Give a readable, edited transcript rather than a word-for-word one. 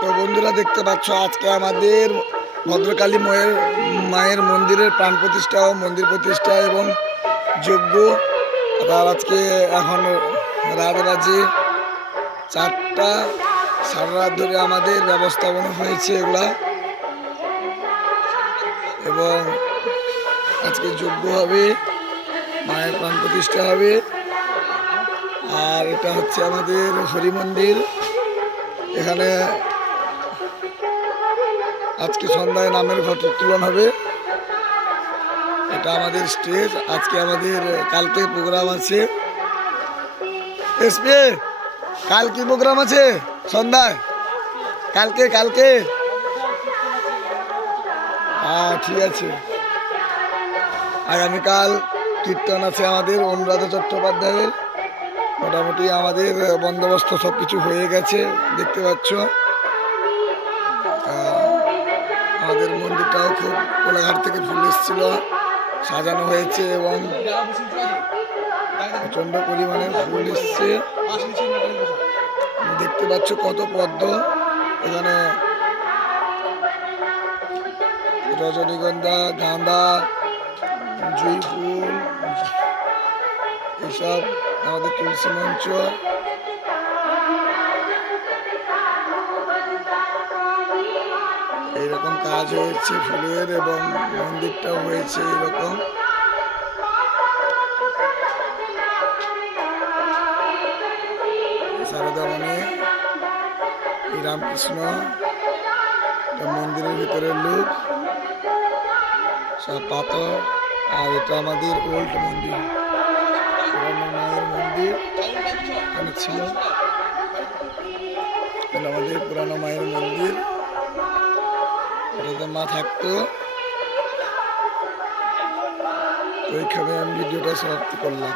তো বন্ধুরা দেখতে পাচ্ছ আজকে আমাদের ভদ্রকালী মায়ের মন্দিরের প্রাণ প্রতিষ্ঠা ও মন্দির প্রতিষ্ঠা এবং যজ্ঞ। আর আজকে এখন রাত বাজে 4টা, সারা রাত ধরে আমাদের ব্যবস্থাপনা হয়েছে এগুলা, এবং আজকে যজ্ঞ হবে, মায়ের প্রাণ প্রতিষ্ঠা হবে। আর এটা হচ্ছে আমাদের হরি মন্দির। এখানে আজকে সন্ধ্যায় নামের ঘট উত্তোলন হবে। এটা আমাদের স্টেজ। আজকে আমাদের কালকে প্রোগ্রাম আছে। এসপি, কাল কি প্রোগ্রাম আছে সন্ধ্যায়? কালকে ঠিক আছে। আগামীকাল কীর্তন আছে আমাদের অনুরাধ চট্টোপাধ্যায়ের। মোটামুটি আমাদের বন্দোবস্ত সব কিছু হয়ে গেছে, দেখতে পাচ্ছ। আমাদের মন্দিরটাও খুব কোলাঘাট থেকে ফুল এসেছিল, সাজানো হয়েছে এবং প্রচন্ড পরিমাণে ফুল এসছে। দেখতে পাচ্ছ কত পদ্ম, এখানে রজনীগন্ধা, গাঁদা, জুঁই ফুল, এসব আমাদের তুলসী মঞ্চ। এইরকম কাজ হয়েছে ফুলের, এবং মন্দিরটাও হয়েছে এইরকম। সারদামণি রামকৃষ্ণ মন্দিরের ভিতরের লোক, সব পাথর। আর এটা আমাদের ওল্ড মন্দির, পুরানো মায়ের মন্দির এখানে ছিল। আমাদের পুরানো মায়ের মন্দির, এটাতে মা থাকতো। ওইখানে আমি ভিডিওটা সমাপ্তি করলাম।